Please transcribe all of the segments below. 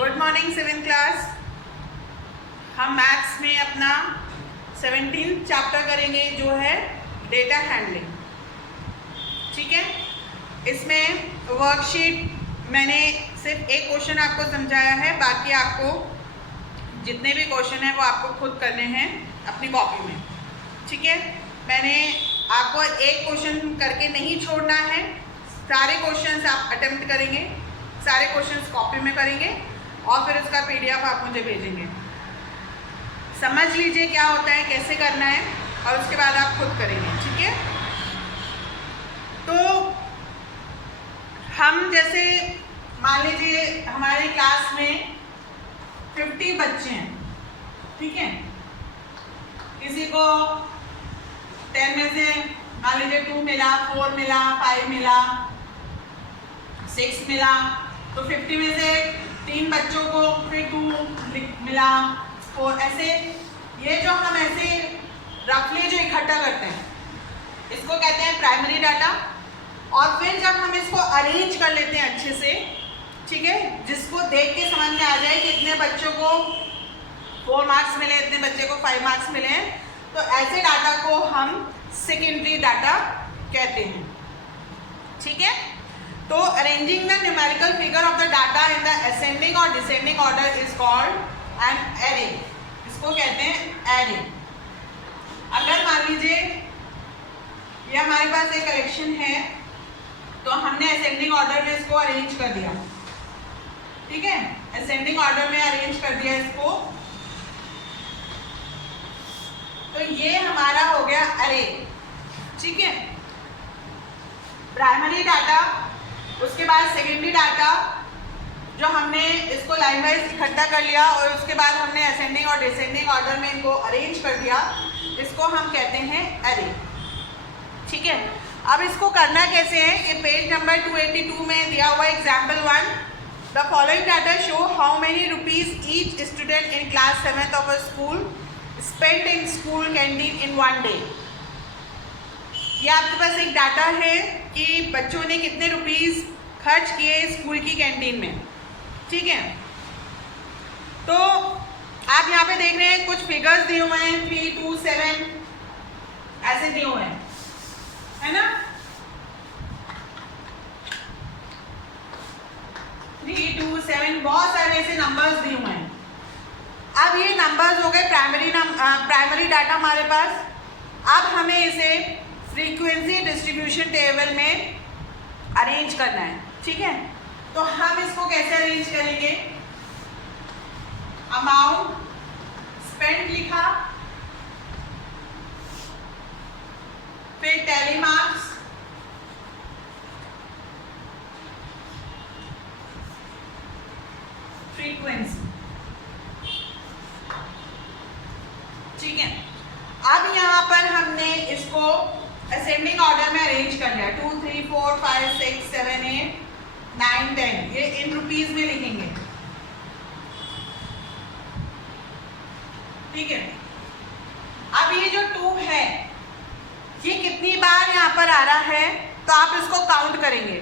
Good morning 7th class. हम maths में अपना 17th चैप्टर करेंगे जो है डेटा हैंडलिंग। ठीक है, इसमें वर्कशीट मैंने सिर्फ एक क्वेश्चन आपको समझाया है, बाकी आपको जितने भी क्वेश्चन हैं वो आपको खुद करने हैं अपनी कॉपी में। ठीक है, मैंने आपको एक क्वेश्चन करके नहीं छोड़ना है, सारे क्वेश्चंस आप अटेम्प्ट करेंगे, सारे क्वेश्चंस कॉपी में करेंगे और फिर उसका पीडीएफ आप मुझे भेजेंगे। समझ लीजिए क्या होता है, कैसे करना है और उसके बाद आप खुद करेंगे। ठीक है, तो हम जैसे मान लीजिए हमारी क्लास में 50 बच्चे हैं। ठीक है, किसी को 10 में से मान लीजिए 2 मिला, 4 मिला, 5 मिला, 6 मिला, तो 50 में से 3 बच्चों को फिर 2 मिला, 4, ऐसे ये जो हम ऐसे रफली जो इकट्ठा करते हैं इसको कहते हैं प्राइमरी डाटा। और फिर जब हम इसको अरेंज कर लेते हैं अच्छे से, ठीक है, जिसको देख के समझ में आ जाए कि इतने बच्चों को 4 मार्क्स मिले, इतने बच्चे को 5 मार्क्स मिले हैं, तो ऐसे डाटा को हम सेकेंडरी डाटा कहते हैं। ठीक है, तो arranging the numerical figure of the data in the ascending और descending order is called an array. इसको कहते हैं एरे। अगर मान लीजिए ये हमारे पास एक कलेक्शन है, तो हमने असेंडिंग ऑर्डर में इसको अरेंज कर दिया। ठीक है, असेंडिंग ऑर्डर में अरेंज कर दिया इसको, तो ये हमारा हो गया अरे। ठीक है, प्राइमरी डाटा, उसके बाद सेकेंडरी डाटा जो हमने इसको लाइन वाइज इकट्ठा कर लिया और उसके बाद हमने असेंडिंग और डिसेंडिंग ऑर्डर में इनको अरेंज कर दिया, इसको हम कहते हैं अरे। ठीक है, अब इसको करना कैसे है, ये पेज नंबर 282 में दिया हुआ example 1। The following data show how many rupees each student in class 7th of a school spent in school canteen in 1 day. ये आपके पास एक डाटा है कि बच्चों ने कितने रुपीस खर्च किए स्कूल की कैंटीन में। ठीक है, तो आप यहाँ पे देख रहे हैं कुछ फिगर्स दिए हुए हैं, 3, 2, 7 ऐसे दिए हुए हैं, है ना। 3, 2, 7 बहुत सारे ऐसे नंबर्स दिए हुए हैं। अब ये नंबर्स हो गए प्राइमरी डाटा हमारे पास। अब हमें इसे फ्रीक्वेंसी डिस्ट्रीब्यूशन टेबल में अरेंज करना है। ठीक है, तो हम इसको कैसे अरेंज करेंगे, अमाउंट स्पेंट लिखा, फिर टैली मार्क्स, फ्रीक्वेंसी। ठीक है, अब यहाँ पर हमने इसको असेंडिंग ऑर्डर में अरेंज कर लिया, 2, 3, 4, 5, 6, 7, 8, 9, 10, ये इन रुपीज में लिखेंगे। ठीक है, अब ये जो 2 है ये कितनी बार यहाँ पर आ रहा है, तो आप इसको काउंट करेंगे।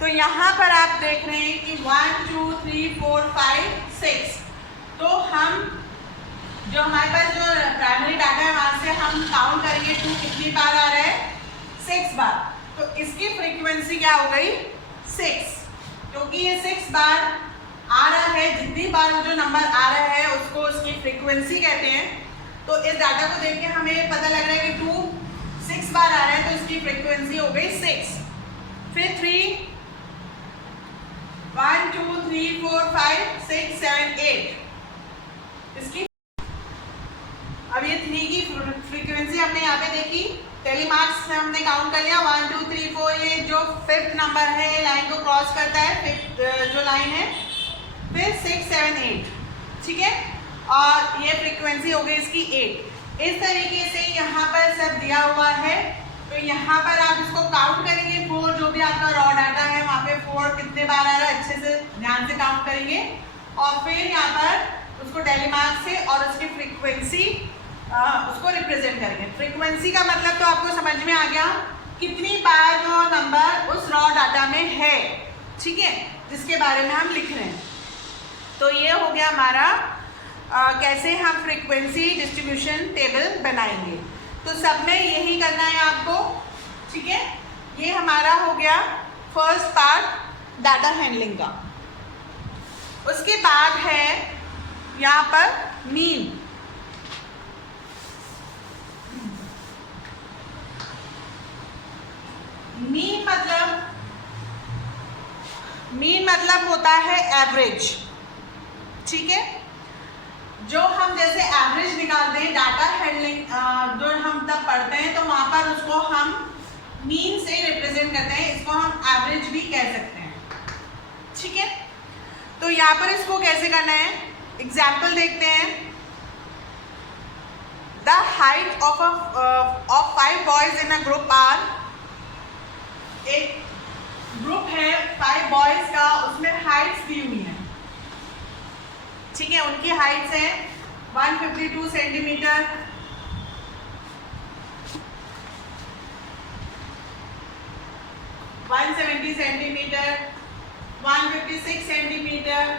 तो यहाँ पर आप देख रहे हैं कि 1, 2, 3, 4, 5, 6, तो हम जो हमारे पास जो प्राइमरी डाटा है वहां से हम काउंट करेंगे 2 कितनी बार आ रहा है, 6 बार। तो इसकी फ्रीक्वेंसी क्या हो गई, 6, क्योंकि ये 6 बार आ रहा है। जितनी बार जो नंबर आ रहा है उसको उसकी फ्रीक्वेंसी कहते हैं। तो इस डाटा को देख के हमें पता लग रहा है कि 2 6 बार आ रहा है, तो इसकी फ्रीक्वेंसी हो गई 6। फिर 3, 1, 2, 3, 4, 5, 6, 7, 8, इसकी अब ये 3 की फ्रीक्वेंसी हमने यहाँ पे देखी, टेली मार्क्स से हमने काउंट कर लिया, 1, 2, 3, 4, ये जो 5th नंबर है लाइन को क्रॉस करता है, 5th जो लाइन है, फिर 6, 7, 8। ठीक है, और ये फ्रीक्वेंसी हो गई इसकी 8। इस तरीके से यहाँ पर सब दिया हुआ है, तो यहाँ पर आप इसको काउंट करेंगे, 4 जो भी आपका रॉ डाटा है वहाँ पे 4 कितने बार आ रहा है अच्छे से ध्यान से काउंट करेंगे, और फिर यहाँ पर उसको टेली मार्क्स से और उसकी फ्रीक्वेंसी उसको रिप्रेजेंट करेंगे। फ्रीक्वेंसी का मतलब तो आपको समझ में आ गया, कितनी बार वो नंबर उस रॉ डाटा में है। ठीक है, जिसके बारे में हम लिख रहे हैं। तो हमारा कैसे हम फ्रीक्वेंसी डिस्ट्रीब्यूशन टेबल बनाएंगे। तो सब में यही करना है आपको, ठीक है। ये हमारा हो गया फर्स्ट पार्ट डाटा हैंडलिंग का। उसके बाद है यहाँ पर मीन। मीन मतलब होता है एवरेज, ठीक है। जो हम जैसे एवरेज निकालते हैं डाटा हैंडलिंग जो हम तब पढ़ते हैं, तो वहाँ पर उसको हम मीन से रिप्रेजेंट करते हैं। इसको हम एवरेज भी कह सकते हैं, ठीक है। तो यहाँ पर इसको कैसे करना है, एग्जाम्पल देखते हैं। The height of 5 boys in a group are, एक ग्रुप है 5 बॉयज का, उसमें हाइट्स दी हुई है, ठीक है। उनकी हाइट्स है 152 सेंटीमीटर, 170 सेंटीमीटर, 156 सेंटीमीटर,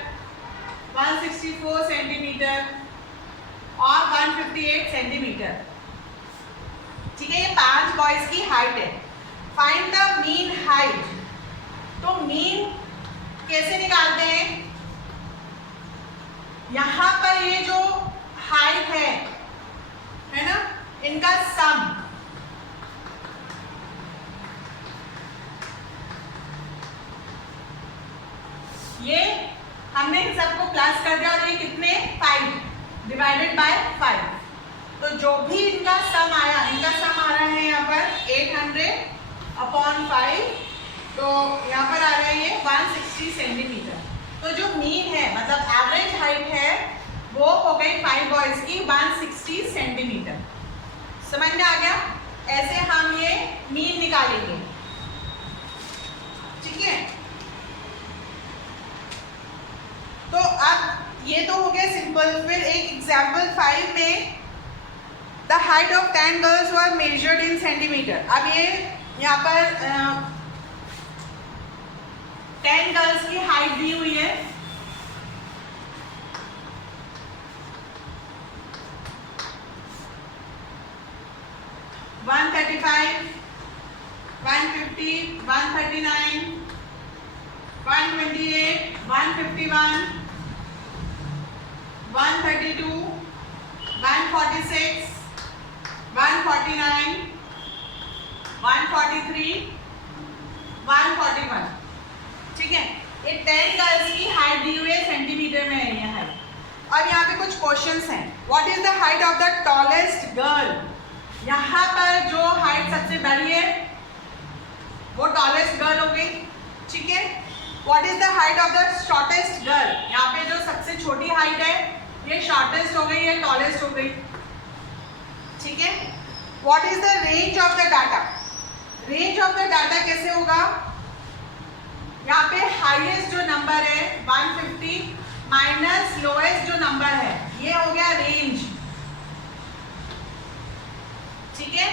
164 सेंटीमीटर और 158 सेंटीमीटर, ठीक है। ये 5 बॉयज की हाइट है। Find the mean height. तो मीन कैसे निकालते हैं, यहां पर ये जो हाइट है ना, इनका सम, ये हमने इन सबको प्लस कर दिया और ये कितने 5 डिवाइडेड बाय 5। तो जो भी इनका सम आया, इनका सम आ रहा है यहाँ पर 800/5, तो यहाँ पर आ रहा है ये 160 सेंटीमीटर। तो जो मीन है मतलब एवरेज हाइट है वो हो गई 5 बॉयज की 160 सेंटीमीटर। समझ में आ गया? ऐसे हम ये मीन निकालेंगे, ठीक है। तो अब ये तो हो गया सिंपल। फिर एक एग्जाम्पल 5 में the height of 10 girls were measured in centimetre. अब ये यहाँ पर 10 गर्ल्स की हाइट दी हुई है, वन 135, 150, 139, 128, 151, 132, 146, 149, 143, 141, ठीक है। ये 10 गर्ल्स की हाइट दी हुई है, सेंटीमीटर में है ये हाइट। और यहाँ पे कुछ क्वेश्चंस हैं। What is the height of the tallest girl. यहाँ पर जो हाइट सबसे बड़ी है वो टॉलेस्ट गर्ल हो गई, ठीक है। What is the height of the shortest girl. यहाँ पे जो सबसे छोटी हाइट है ये शॉर्टेस्ट हो गई, ये टॉलेस्ट हो गई, ठीक है। What is the range of the data. Range of the data कैसे होगा, यहाँ पे हाईएस्ट जो नंबर है 150 माइनस लोएस्ट जो नंबर है ये हो गया रेंज, ठीक है।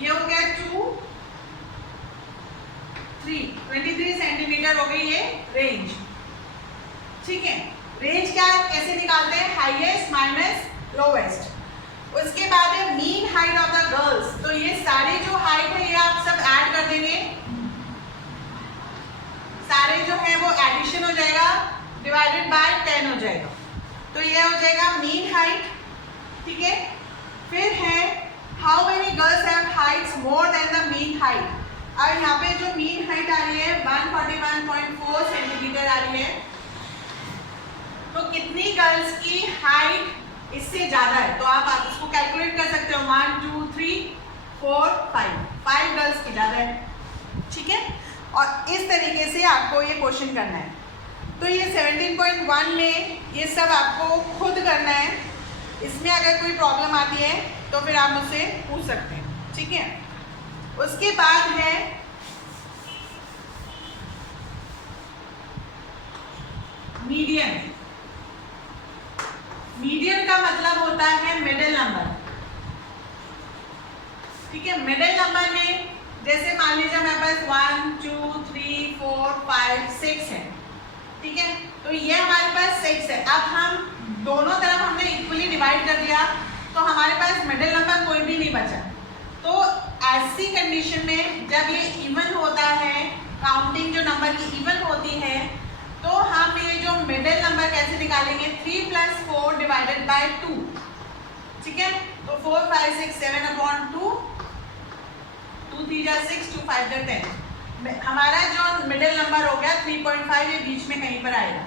ये हो गया 23 सेंटीमीटर हो गई ये रेंज, ठीक है। रेंज क्या कैसे निकालते हैं, हाईएस्ट माइनस लोएस्ट। उसके बाद है mean height of the girls. तो ये सारी जो हाइट है ये आप सब ऐड कर देंगे, सारे जो है वो एडिशन हो जाएगा, डिवाइडेड बाय 10 हो जाएगा। तो ये हो जाएगा मीन हाइट, ठीक है। फिर है how many girls have Heights more than the mean height. अब यहाँ पे जो मीन हाइट आ रही है 141.4 सेंटीमीटर आ रही है, तो कितनी गर्ल्स की हाइट इससे ज्यादा है। तो आप इसको कैलकुलेट कर सकते हो, 1 2 3 4 5 गर्ल्स की ज्यादा है, ठीक है। और इस तरीके से आपको ये क्वेश्चन करना है। तो ये 17.1 में ये सब आपको खुद करना है। इसमें अगर कोई प्रॉब्लम आती है तो फिर आप मुझसे पूछ सकते हैं, ठीक है। उसके बाद है मीडियन। मीडियन का मतलब होता है मिडिल नंबर, ठीक है। मिडिल नंबर में जैसे मान लीजिए मेरे पास 1 2 3 4 5 6 है, ठीक है। तो ये हमारे पास 6 है। अब हम दोनों तरफ हमने इक्वली डिवाइड कर दिया तो हमारे पास मिडिल नंबर कोई भी नहीं बचा। तो ऐसी कंडीशन में जब ये इवन होता है, काउंटिंग जो नंबर की इवन होती है, तो हम ये जो मिडिल नंबर कैसे निकालेंगे, 3 + 4 डिवाइडेड बाय 2, ठीक है। तो 4 5 6 7 अपॉन 2, 2 3 जा 6, 2 5 जा 10। हमारा जो मिडिल नंबर हो गया 3.5, ये बीच में कहीं पर आएगा,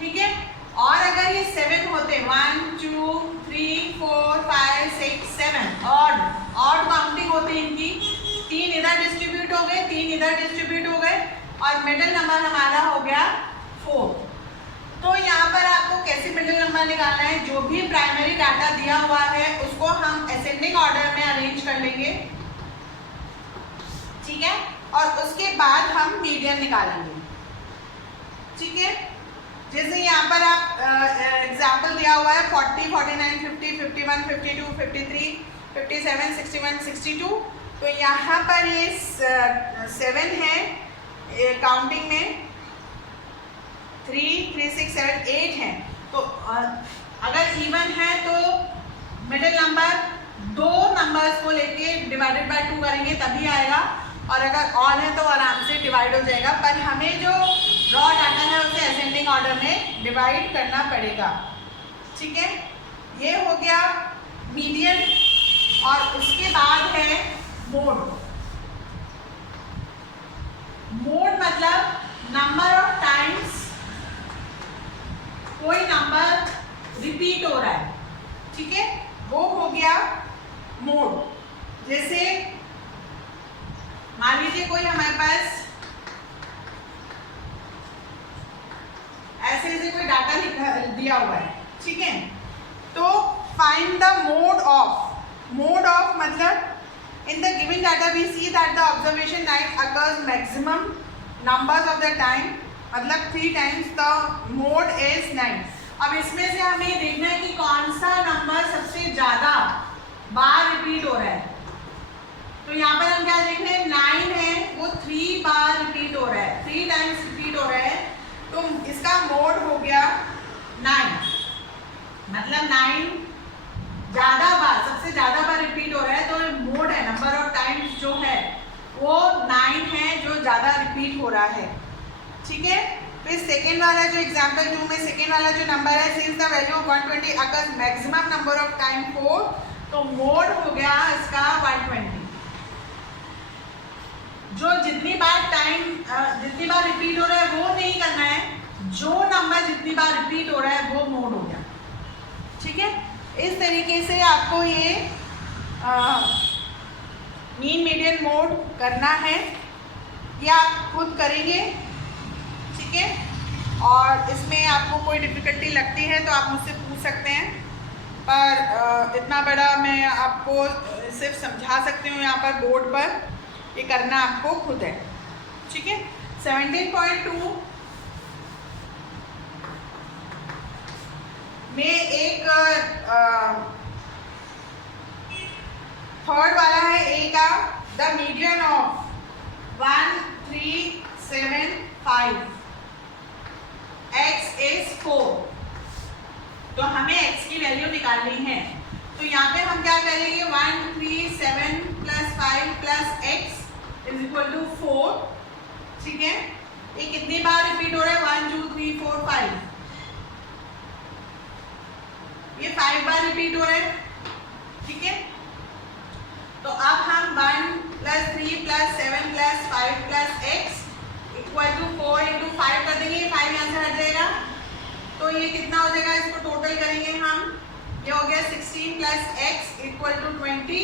ठीक है। और अगर ये 7 होते, 1 2 3 4 5 6 7 ऑड काउंटिंग होती इनकी, 3 इधर डिस्ट्रीब्यूट हो गए, 3 इधर डिस्ट्रीब्यूट हो गए और मिडिल नंबर हमारा हो गया 4। तो यहाँ पर आपको कैसे मिडिल नंबर निकालना है, जो भी प्राइमरी डाटा दिया हुआ है उसको हम असेंडिंग ऑर्डर में अरेंज कर लेंगे, ठीक है। और उसके बाद हम मीडियन निकालेंगे, ठीक है। जैसे यहाँ पर आप एग्जाम्पल दिया हुआ है 40 49 50 51 52 53 57 61 62। तो यहाँ पर ये 7 है काउंटिंग में, 3 3 6 7 8 है। तो अगर इवन है तो मिडिल नंबर दो नंबर्स को लेके डिवाइडेड बाय 2 करेंगे तभी आएगा, और अगर ऑड है तो आराम से डिवाइड हो जाएगा। पर हमें जो रॉ डाटा है उसे असेंडिंग ऑर्डर में डिवाइड करना पड़ेगा, ठीक है। ये हो गया मीडियन। और उसके बाद है मोड। मोड मतलब नंबर ऑफ टाइम्स कोई नंबर रिपीट हो रहा है, ठीक है, वो हो गया मोड। जैसे मान लीजिए कोई हमारे पास ऐसे कोई डाटा दिया हुआ है, ठीक है। तो फाइंड द मोड ऑफ मतलब in the given data we see that the observation time occurs maximum numbers of the time, मतलब 3 टाइम्स द मोड इज 9। अब इसमें से हमें देखना है कि कौन सा नंबर सबसे ज्यादा बार रिपीट हो रहा है। तो यहाँ पर हम क्या देख रहे हैं, 9 है वो 3 बार रिपीट हो रहा है, 3 टाइम्स रिपीट हो रहा है। तो इसका मोड हो गया 9, मतलब 9 ज्यादा बार, सबसे ज्यादा बार रिपीट हो रहा है। तो मोड है, नंबर ऑफ टाइम्स जो है वो 9 है जो ज्यादा रिपीट हो रहा है, ठीक है। फिर सेकेंड वाला जो एग्जाम्पल 2 में सेकेंड वाला जो नंबर है, since the value of 120 occurs maximum number of time 4, तो मोड हो गया इसका 120। जो जितनी बार रिपीट हो रहा है वो नहीं करना है, जो नंबर जितनी बार रिपीट हो रहा है वो मोड हो गया, ठीक है। इस तरीके से आपको ये मीन मीडियन मोड करना है, ये आप खुद करेंगे, ठीक है। और इसमें आपको कोई डिफिकल्टी लगती है तो आप मुझसे पूछ सकते हैं, पर इतना बड़ा मैं आपको सिर्फ समझा सकती हूँ यहाँ पर बोर्ड पर, ये करना आपको खुद है, ठीक है। 17.2 में एक थर्ड वाला है ए का, the median of 1 3 7 5 x is 4। तो हमें x की वैल्यू निकालनी है। तो यहाँ पे हम क्या करेंगे, 1 3 7 + 5 + x = 4, ठीक है। ये कितनी बार रिपीट हो रहा है, 1 2 3 4 5, ये 5 बार रिपीट हो रहा है, ठीक है। तो अब हम 1 + 3 + 7 + 5 + x = 4 × 5 कर देंगे, 5 यहाँ से हट जाएगा। तो ये कितना हो जाएगा, इसको टोटल करेंगे हम, ये हो गया 16 + x = 20,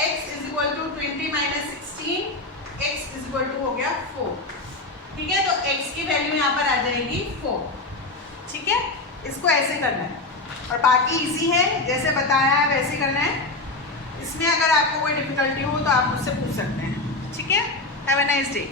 x = 20 - 16, x = हो गया 4, ठीक है। तो x की वैल्यू यहाँ पर आ जाएगी 4, ठीक है। इसको ऐसे करना है और बाकी इजी है, जैसे बताया है वैसे करना है। इसमें अगर आपको कोई डिफिकल्टी हो तो आप मुझसे पूछ सकते हैं, ठीक है। Have a nice day.